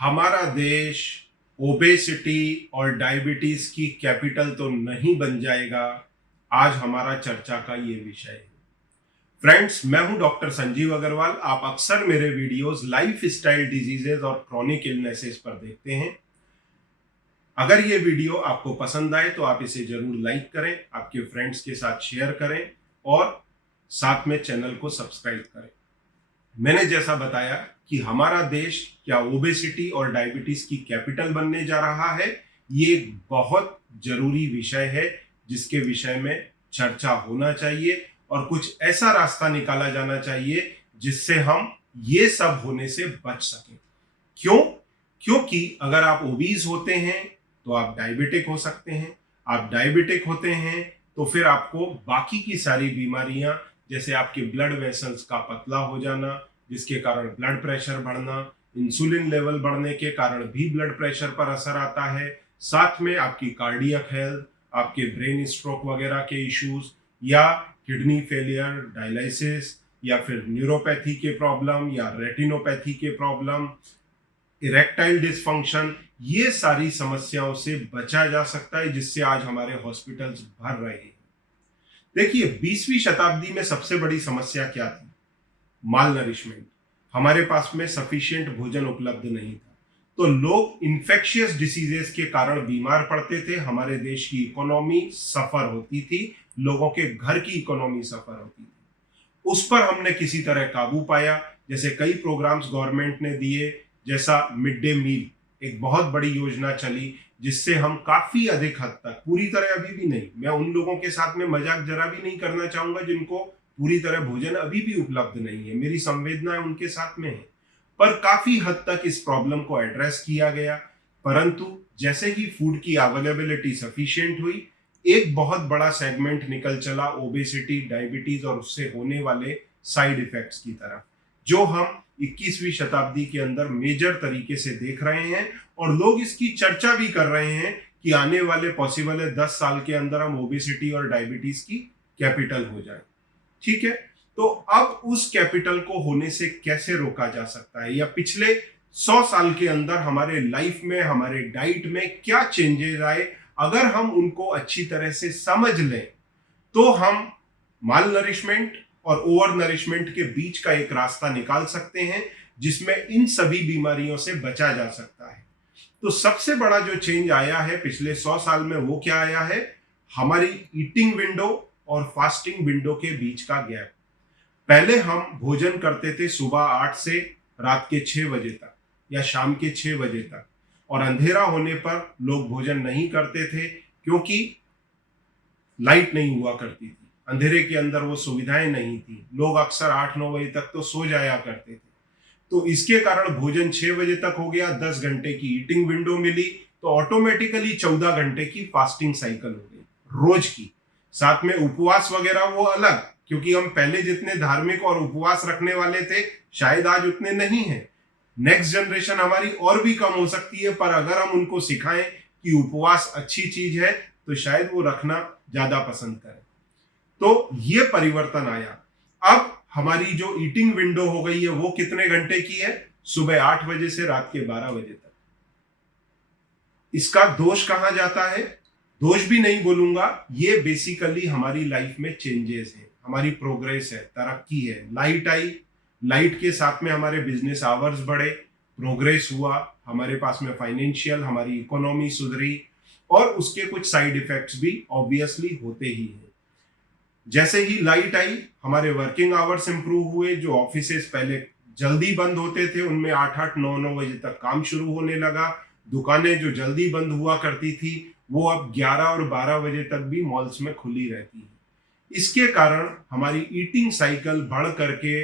हमारा देश ओबेसिटी और डायबिटीज की कैपिटल तो नहीं बन जाएगा। आज हमारा चर्चा का ये विषय है। फ्रेंड्स, मैं हूं डॉक्टर संजीव अग्रवाल। आप अक्सर मेरे वीडियोस लाइफ स्टाइल डिजीजेज और क्रॉनिक इलनेसेस पर देखते हैं। अगर ये वीडियो आपको पसंद आए तो आप इसे जरूर लाइक करें, आपके फ्रेंड्स के साथ शेयर करें और साथ में चैनल को सब्सक्राइब करें। मैंने जैसा बताया कि हमारा देश क्या ओबेसिटी और डायबिटीज की कैपिटल बनने जा रहा है, ये एक बहुत जरूरी विषय है जिसके विषय में चर्चा होना चाहिए और कुछ ऐसा रास्ता निकाला जाना चाहिए जिससे हम ये सब होने से बच सकें। क्यों? क्योंकि अगर आप ओबीज होते हैं तो आप डायबिटिक हो सकते हैं। आप डायबिटिक होते हैं तो फिर आपको बाकी की सारी बीमारियां, जैसे आपके ब्लड वेसल्स का पतला हो जाना, जिसके कारण ब्लड प्रेशर बढ़ना, इंसुलिन लेवल बढ़ने के कारण भी ब्लड प्रेशर पर असर आता है, साथ में आपकी कार्डियक हेल्थ, आपके ब्रेन स्ट्रोक वगैरह के इश्यूज, या किडनी फेलियर, डायलिसिस, या फिर न्यूरोपैथी के प्रॉब्लम, या रेटिनोपैथी के प्रॉब्लम, इरेक्टाइल डिसफंक्शन, ये सारी समस्याओं से बचा जा सकता है, जिससे आज हमारे हॉस्पिटल्स भर रहे हैं। देखिए, 20वीं शताब्दी में सबसे बड़ी समस्या क्या थी? माल नरिशमेंट। हमारे पास में सफिशिएंट भोजन उपलब्ध नहीं था, तो लोग इन्फेक्शियस डिसीजेस के कारण बीमार पड़ते थे। हमारे देश की इकोनॉमी सफर होती थी, लोगों के घर की इकोनॉमी सफर होती थी। उस पर हमने किसी तरह काबू पाया, जैसे कई प्रोग्राम्स गवर्नमेंट ने दिए, जैसा मिड डे मील, एक बहुत बड़ी योजना चली जिससे हम काफी अधिक हद तक, पूरी तरह अभी भी नहीं, मैं उन लोगों के साथ में मजाक जरा भी नहीं करना चाहूंगा जिनको पूरी तरह भोजन अभी भी उपलब्ध नहीं है, मेरी संवेदनाएं उनके साथ में है, पर काफी हद तक इस प्रॉब्लम को एड्रेस किया गया। परंतु जैसे ही फूड की अवेलेबिलिटी सफिशिएंट हुई, एक बहुत बड़ा सेगमेंट निकल चला ओबेसिटी, डायबिटीज और उससे होने वाले साइड इफेक्ट्स की तरफ, जो हम 21वीं शताब्दी के अंदर मेजर तरीके से देख रहे हैं और लोग इसकी चर्चा भी कर रहे हैं कि आने वाले पॉसिबल है 10 साल के अंदर हम ओबेसिटी और डायबिटीज की कैपिटल हो जाए। ठीक है, तो अब उस कैपिटल को होने से कैसे रोका जा सकता है, या पिछले 100 साल के अंदर हमारे लाइफ में, हमारे डाइट में क्या चेंजेस आए, अगर हम उनको अच्छी तरह से समझ लें तो हम माल नरिशमेंट और ओवर नरिशमेंट के बीच का एक रास्ता निकाल सकते हैं जिसमें इन सभी बीमारियों से बचा जा सकता है। तो सबसे बड़ा जो चेंज आया है पिछले 100 साल में, वो क्या आया है? हमारी ईटिंग विंडो और फास्टिंग विंडो के बीच का गैप। पहले हम भोजन करते थे सुबह 8 से रात के 6 बजे तक या शाम के 6 बजे तक, और अंधेरा होने पर लोग भोजन नहीं करते थे क्योंकि लाइट नहीं हुआ करती थी, अंधेरे के अंदर वो सुविधाएं नहीं थी, लोग अक्सर 8-9 बजे तक तो सो जाया करते थे। तो इसके कारण भोजन 6 बजे तक हो गया, 10 घंटे की ईटिंग विंडो मिली, तो ऑटोमेटिकली 14 घंटे की फास्टिंग साइकिल हो गई रोज की। साथ में उपवास वगैरह वो अलग, क्योंकि हम पहले जितने धार्मिक और उपवास रखने वाले थे शायद आज उतने नहीं हैं। नेक्स्ट जनरेशन हमारी और भी कम हो सकती है, पर अगर हम उनको सिखाएं कि उपवास अच्छी चीज है तो शायद वो रखना ज्यादा पसंद करें। तो ये परिवर्तन आया। अब हमारी जो ईटिंग विंडो हो गई है वो कितने घंटे की है? सुबह 8 बजे से रात के 12 बजे तक। इसका दोष कहां जाता है? दोष भी नहीं बोलूंगा, ये बेसिकली हमारी लाइफ में चेंजेस है, हमारी प्रोग्रेस है, तरक्की है। लाइट आई, लाइट के साथ में हमारे बिजनेस आवर्स बढ़े, प्रोग्रेस हुआ, हमारे पास में फाइनेंशियल, हमारी इकोनॉमी सुधरी, और उसके कुछ साइड इफेक्ट्स भी ऑब्वियसली होते ही हैं। जैसे ही लाइट आई, हमारे वर्किंग आवर्स इंप्रूव हुए। जो ऑफिसेस पहले जल्दी बंद होते थे उनमें 8-8, 9-9 बजे तक काम शुरू होने लगा। दुकानें जो जल्दी बंद हुआ करती थी वो अब 11 और 12 बजे तक भी मॉल्स में खुली रहती है। इसके कारण हमारी ईटिंग साइकिल बढ़ करके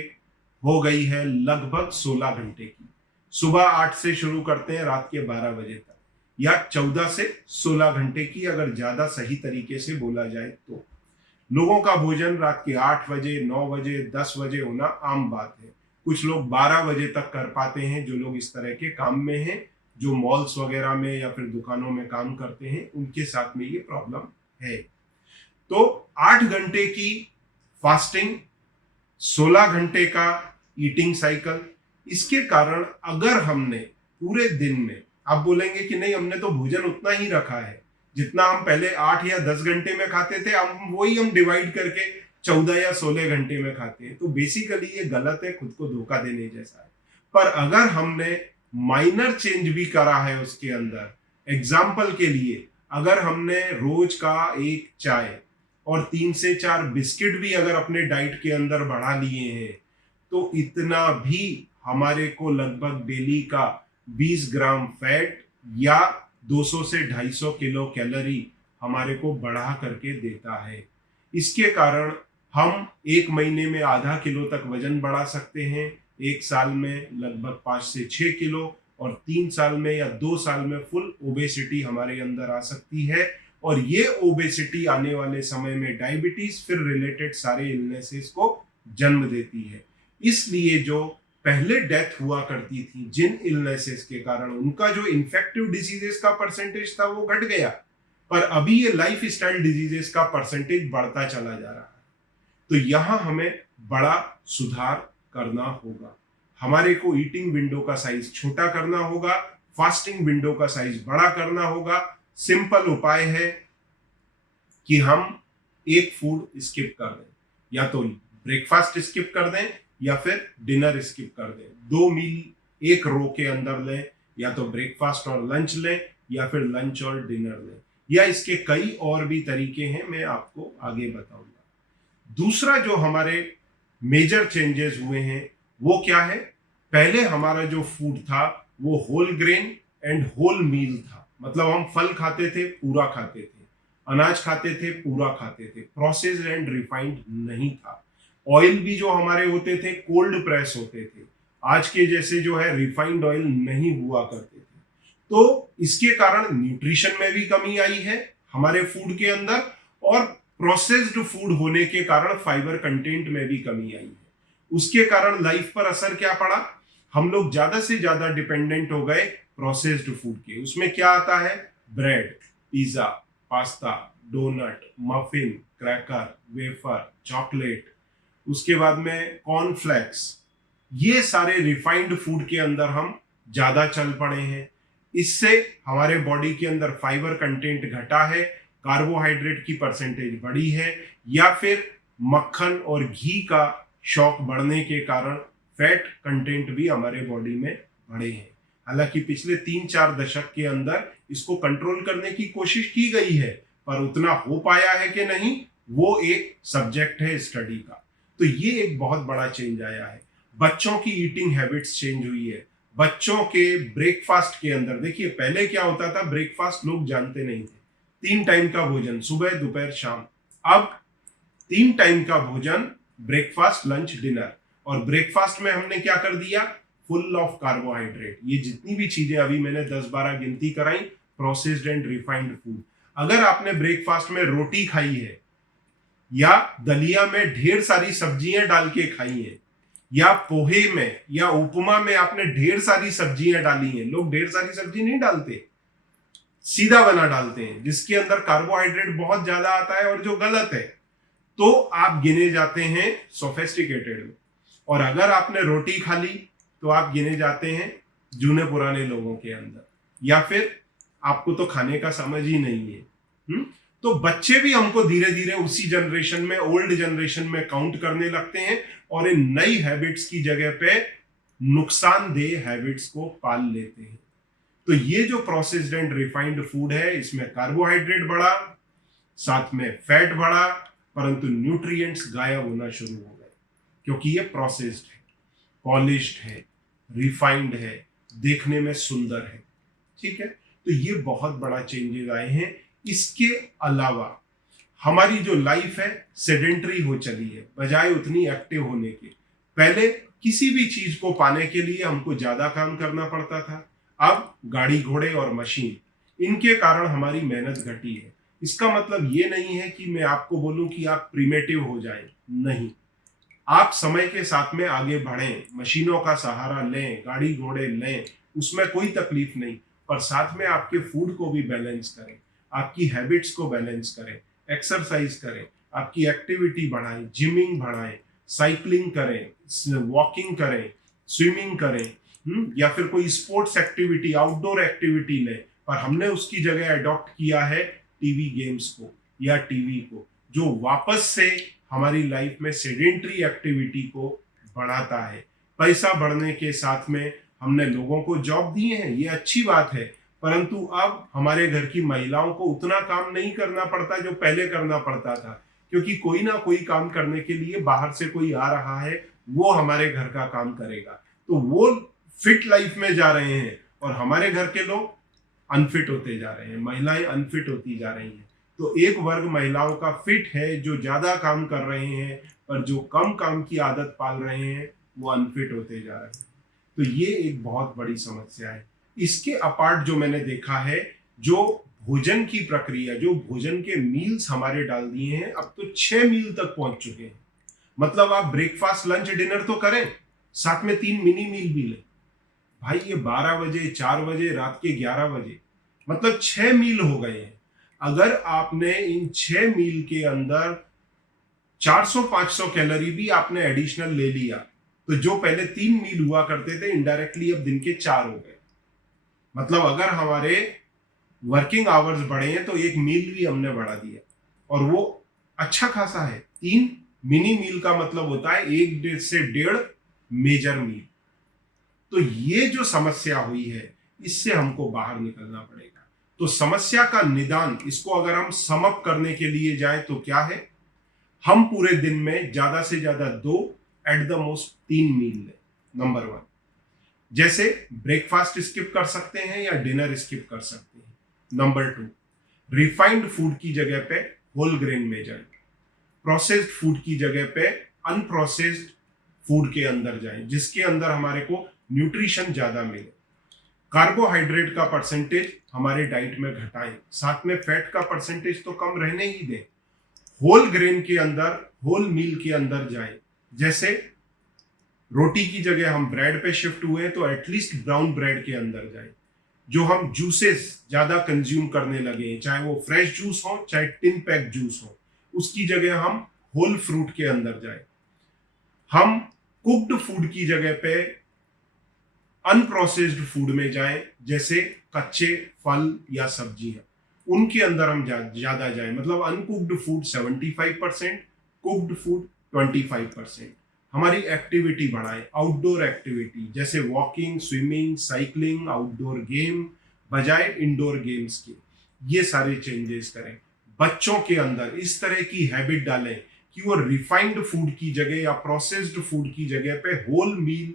हो गई है लगभग 16 घंटे की। सुबह 8 से शुरू करते हैं रात के 12 बजे तक, या 14 से 16 घंटे की, अगर ज्यादा सही तरीके से बोला जाए तो। लोगों का भोजन रात के 8 बजे, 9 बजे, 10 बजे होना आम बात है। कुछ लोग 12 बजे तक कर पाते हैं, जो लोग इस तरह के काम में हैं, जो मॉल्स वगैरह में या फिर दुकानों में काम करते हैं, उनके साथ में ये प्रॉब्लम है। तो 8 घंटे की फास्टिंग, 16 घंटे का ईटिंग साइकिल, इसके कारण अगर हमने पूरे दिन में। आप बोलेंगे कि नहीं, हमने तो भोजन उतना ही रखा है जितना हम पहले 8 या 10 घंटे में खाते थे, हम डिवाइड करके 14 या 16 घंटे में खाते हैं। तो बेसिकली ये गलत है, खुद को धोखा देने जैसा है। पर अगर हमने माइनर चेंज भी करा है उसके अंदर, एग्जाम्पल के लिए अगर हमने रोज का 1 चाय और 3 से 4 बिस्किट भी अगर अपने डाइट के अंदर बढ़ा लिए हैं, तो इतना भी हमारे को लगभग डेली का 20 ग्राम फैट या 200 से 250 किलो कैलोरी हमारे को बढ़ा करके देता है। इसके कारण हम 1 महीने में आधा किलो तक वजन बढ़ा सकते हैं, 1 साल में लगभग 5 से 6 किलो, और 3 साल में या 2 साल में फुल ओबेसिटी हमारे अंदर आ सकती है। और ये ओबेसिटी आने वाले समय में डायबिटीज फिर रिलेटेड सारे इलनेसेस को जन्म देती है। इसलिए जो पहले डेथ हुआ करती थी जिन इलनेसेस के कारण, उनका जो इन्फेक्टिव डिजीजेस का परसेंटेज था वो घट गया, पर अभी ये लाइफ स्टाइल डिजीजेस का परसेंटेज बढ़ता चला जा रहा है। तो यहां हमें बड़ा सुधार करना होगा। हमारे को ईटिंग विंडो का साइज छोटा करना होगा, फास्टिंग विंडो का साइज बड़ा करना होगा। सिंपल उपाय है कि हम एक फूड स्किप कर दें, या तो ब्रेकफास्ट स्किप कर दें या फिर डिनर स्किप कर दें। 2 मील एक रो के अंदर लें, या तो ब्रेकफास्ट और लंच लें या फिर लंच और डिनर लें, या इसके कई और भी तरीके हैं, मैं आपको आगे बताऊंगा। दूसरा जो हमारे मेजर चेंजेस हुए हैं वो क्या है, पहले हमारा जो फूड था वो whole grain and whole meal था। मतलब हम फल खाते थे, पूरा खाते थे, अनाज खाते थे, पूरा खाते थे, प्रोसेस्ड एंड रिफाइंड नहीं था। ऑयल भी जो हमारे होते थे कोल्ड प्रेस होते थे, आज के जैसे जो है रिफाइंड ऑयल नहीं हुआ करते थे। तो इसके कारण न्यूट्रिशन में भी कमी आई है हमारे फूड के अंदर, और प्रोसेस्ड फूड होने के कारण फाइबर कंटेंट में भी कमी आई है। उसके कारण लाइफ पर असर क्या पड़ा, हम लोग ज्यादा से ज्यादा डिपेंडेंट हो गए प्रोसेस्ड फूड के। उसमें क्या आता है, bread, pizza, pasta, donut, muffin, cracker, wafer, chocolate, उसके बाद में कॉर्नफ्लेक्स, ये सारे रिफाइंड फूड के अंदर हम ज्यादा चल पड़े हैं। इससे हमारे बॉडी के अंदर फाइबर कंटेंट घटा है, कार्बोहाइड्रेट की परसेंटेज बढ़ी है, या फिर मक्खन और घी का शौक बढ़ने के कारण फैट कंटेंट भी हमारे बॉडी में बढ़े हैं। हालांकि पिछले 3-4 दशक के अंदर इसको कंट्रोल करने की कोशिश की गई है, पर उतना हो पाया है कि नहीं, वो एक सब्जेक्ट है स्टडी का। तो ये एक बहुत बड़ा चेंज आया है। बच्चों की ईटिंग हैबिट्स चेंज हुई है। बच्चों के ब्रेकफास्ट के अंदर देखिए, पहले क्या होता था, ब्रेकफास्ट लोग जानते नहीं थे, 3 टाइम का भोजन, सुबह दोपहर शाम। अब 3 टाइम का भोजन, ब्रेकफास्ट लंच डिनर, और ब्रेकफास्ट में हमने क्या कर दिया, फुल ऑफ कार्बोहाइड्रेट। ये जितनी भी चीजें अभी मैंने 10-12 गिनती कराई, प्रोसेस्ड एंड रिफाइंड फूड। अगर आपने ब्रेकफास्ट में रोटी खाई है, या दलिया में ढेर सारी सब्जियां डाल के खाई है, या पोहे में या उपमा में आपने ढेर सारी सब्जियां डाली हैं, लोग ढेर सारी सब्जी नहीं डालते, सीधा बना डालते हैं जिसके अंदर कार्बोहाइड्रेट बहुत ज्यादा आता है और जो गलत है, तो आप गिने जाते हैं सोफिस्टिकेटेड में। और अगर आपने रोटी खा ली तो आप गिने जाते हैं जूने पुराने लोगों के अंदर, या फिर आपको तो खाने का समझ ही नहीं है। तो बच्चे भी हमको धीरे धीरे उसी जनरेशन में, ओल्ड जनरेशन में काउंट करने लगते हैं, और इन नई हैबिट्स की जगह पे नुकसानदेह हैबिट्स को पाल लेते हैं। तो ये जो प्रोसेस्ड एंड रिफाइंड फूड है, इसमें कार्बोहाइड्रेट बढ़ा, साथ में फैट बढ़ा, परंतु न्यूट्रिएंट्स गायब होना शुरू हो गए, क्योंकि ये प्रोसेस्ड है, पॉलिश्ड है, रिफाइंड है, देखने में सुंदर है। ठीक है, तो ये बहुत बड़ा चेंजेस आए हैं। इसके अलावा हमारी जो लाइफ है सेडेंटरी हो चली है, बजाय उतनी एक्टिव होने के। पहले किसी भी चीज को पाने के लिए हमको ज्यादा काम करना पड़ता था, अब गाड़ी घोड़े और मशीन, इनके कारण हमारी मेहनत घटी है। इसका मतलब ये नहीं है कि मैं आपको बोलूं कि आप प्रिमेटिव हो जाएं, नहीं, आप समय के साथ में आगे बढ़ें, मशीनों का सहारा लें, गाड़ी घोड़े लें, उसमें कोई तकलीफ नहीं, पर साथ में आपके फूड को भी बैलेंस करें, आपकी हैबिट्स को बैलेंस करें, एक्सरसाइज करें, आपकी एक्टिविटी बढ़ाएं, जिमिंग बढ़ाएं, साइकिलिंग करें, वॉकिंग करें, स्विमिंग करें। या फिर कोई स्पोर्ट्स एक्टिविटी, आउटडोर एक्टिविटी लें, पर हमने उसकी जगह अडॉप्ट किया है टीवी गेम्स को या टीवी को, जो वापस से हमारी लाइफ में सेडेंट्री एक्टिविटी को बढ़ाता है। पैसा बढ़ने के साथ में हमने लोगों को जॉब दिए हैं, ये अच्छी बात है, परंतु अब हमारे घर की महिलाओं को उतना काम नहीं करना पड़ता जो पहले करना पड़ता था, क्योंकि कोई ना कोई काम करने के लिए बाहर से कोई आ रहा है, वो हमारे घर का काम करेगा। तो वो फिट लाइफ में जा रहे हैं और हमारे घर के लोग अनफिट होते जा रहे हैं, महिलाएं अनफिट होती जा रही हैं। तो एक वर्ग महिलाओं का फिट है जो ज्यादा काम कर रहे हैं, पर जो कम काम की आदत पाल रहे हैं वो अनफिट होते जा रहे हैं। तो ये एक बहुत बड़ी समस्या है। इसके अपार्ट जो मैंने देखा है, जो भोजन की प्रक्रिया, जो भोजन के मील्स हमारे डाल दिए हैं, अब तो 6 मील तक पहुंच चुके हैं। मतलब आप ब्रेकफास्ट, लंच, डिनर तो करें, साथ में 3 मिनी मील भी लें। भाई ये 12 बजे, 4 बजे, रात के 11 बजे, मतलब 6 मील हो गए हैं। अगर आपने इन 6 मील के अंदर 400-500 कैलोरी भी आपने एडिशनल ले लिया, तो जो पहले 3 मील हुआ करते थे, इनडायरेक्टली अब दिन के 4 हो गए। मतलब अगर हमारे वर्किंग आवर्स बढ़े हैं तो 1 मील भी हमने बढ़ा दिया, और वो अच्छा खासा है। 3 मिनी मील का मतलब होता है 1 से 1.5 मेजर मील। तो ये जो समस्या हुई है, इससे हमको बाहर निकलना पड़ेगा। तो समस्या का निदान, इसको अगर हम सम अप करने के लिए जाए तो क्या है, हम पूरे दिन में ज्यादा से ज्यादा 2, एट द मोस्ट 3 मील लें। नंबर 1, जैसे ब्रेकफास्ट स्किप कर सकते हैं या डिनर स्किप कर सकते हैं। नंबर 2, रिफाइंड फूड की जगह पे होल ग्रेन में जाएं। प्रोसेस्ड फूड की जगह पे अनप्रोसेस्ड फूड के अंदर जाएं, जिसके अंदर हमारे को न्यूट्रिशन ज्यादा मिले। कार्बोहाइड्रेट का परसेंटेज हमारे डाइट में घटाएं, साथ में फैट का परसेंटेज तो कम रहने ही दें। होल ग्रेन के अंदर, होल मील के अंदर जाएं। जैसे रोटी की जगह हम ब्रेड पे शिफ्ट हुए तो एटलीस्ट ब्राउन ब्रेड के अंदर जाएं। जो हम जूसेस ज्यादा कंज्यूम करने लगे हैं, चाहे वो फ्रेश जूस हो चाहे टिन पैक जूस हो, उसकी जगह हम होल फ्रूट के अंदर जाएं। हम कुक्ड फूड की जगह पे अनप्रोसेस्ड फूड में जाएं, जैसे कच्चे फल या सब्जियां, उनके अंदर हम ज्यादा जाएं। मतलब अनकुक्ड फूड 75%, कुक्ड फूड 25%। हमारी एक्टिविटी बढ़ाएं, आउटडोर एक्टिविटी जैसे walking, swimming, cycling, outdoor game बजाय इंडोर गेम्स के। ये सारे चेंजेस करें। बच्चों के अंदर इस तरह की हैबिट डालें कि वो रिफाइंड फूड की जगह या प्रोसेस्ड फूड की जगह पे होल मील,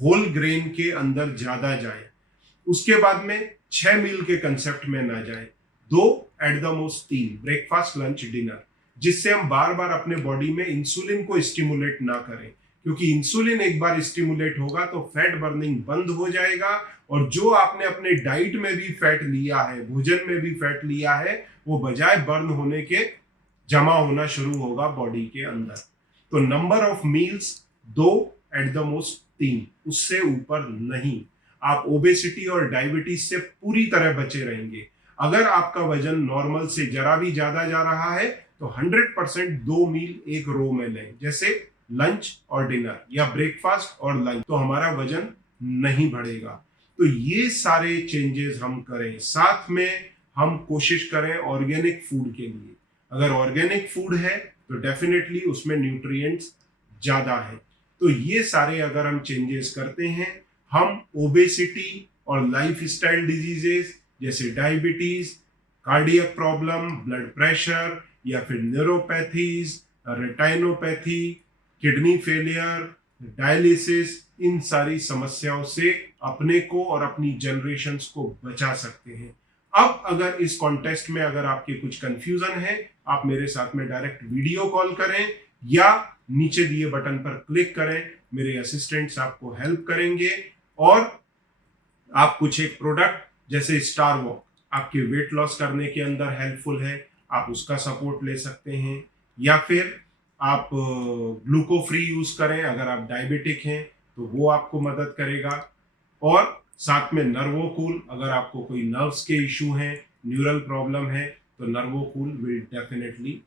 होल ग्रेन के अंदर ज्यादा जाए। उसके बाद में 6 मील के कंसेप्ट में ना जाए, 2, at the most 3, breakfast, lunch, dinner, जिससे हम बार बार अपने बॉडी में इंसुलिन को स्टिमुलेट ना करें, क्योंकि इंसुलिन एक बार स्टिमुलेट होगा तो फैट बर्निंग बंद हो जाएगा, और जो आपने अपने डाइट में भी फैट लिया है, भोजन में भी फैट लिया है, वो बजाय बर्न होने के जमा होना शुरू होगा बॉडी के अंदर। तो number of meals 2, at the most 3, उससे ऊपर नहीं। आप ओबेसिटी और डायबिटीज से पूरी तरह बचे रहेंगे। अगर आपका वजन नॉर्मल से जरा भी ज्यादा जा रहा है तो 100% 2 मील एक रो में लें, जैसे लंच और डिनर या ब्रेकफास्ट और लंच, तो हमारा वजन नहीं बढ़ेगा। तो ये सारे चेंजेस हम करें। साथ में हम कोशिश करें ऑर्गेनिक फूड के लिए। अगर ऑर्गेनिक फूड है तो डेफिनेटली उसमें न्यूट्रिएंट्स ज्यादा है। तो ये सारे अगर हम चेंजेस करते हैं, हम ओबेसिटी और लाइफस्टाइल डिजीजेस जैसे diabetes, cardiac problem, blood pressure या फिर neuropathies, retinopathy, kidney failure, dialysis, इन सारी समस्याओं से अपने को और अपनी जनरेशन्स को बचा सकते हैं। अब अगर इस कॉन्टेस्ट में अगर आपके कुछ कंफ्यूजन है, आप मेरे साथ में डायरेक्ट वीडियो कॉल करें या नीचे दिए बटन पर क्लिक करें। मेरे असिस्टेंट्स आपको हेल्प करेंगे, और आप कुछ एक प्रोडक्ट जैसे स्टार वॉक आपके वेट लॉस करने के अंदर हेल्पफुल है, आप उसका सपोर्ट ले सकते हैं। या फिर आप ग्लूको फ्री यूज करें अगर आप डायबिटिक हैं, तो वो आपको मदद करेगा। और साथ में नर्वोकूल, अगर आपको कोई नर्व्स के इशू हैं, न्यूरल प्रॉब्लम है, तो नर्वोकूल विल डेफिनेटली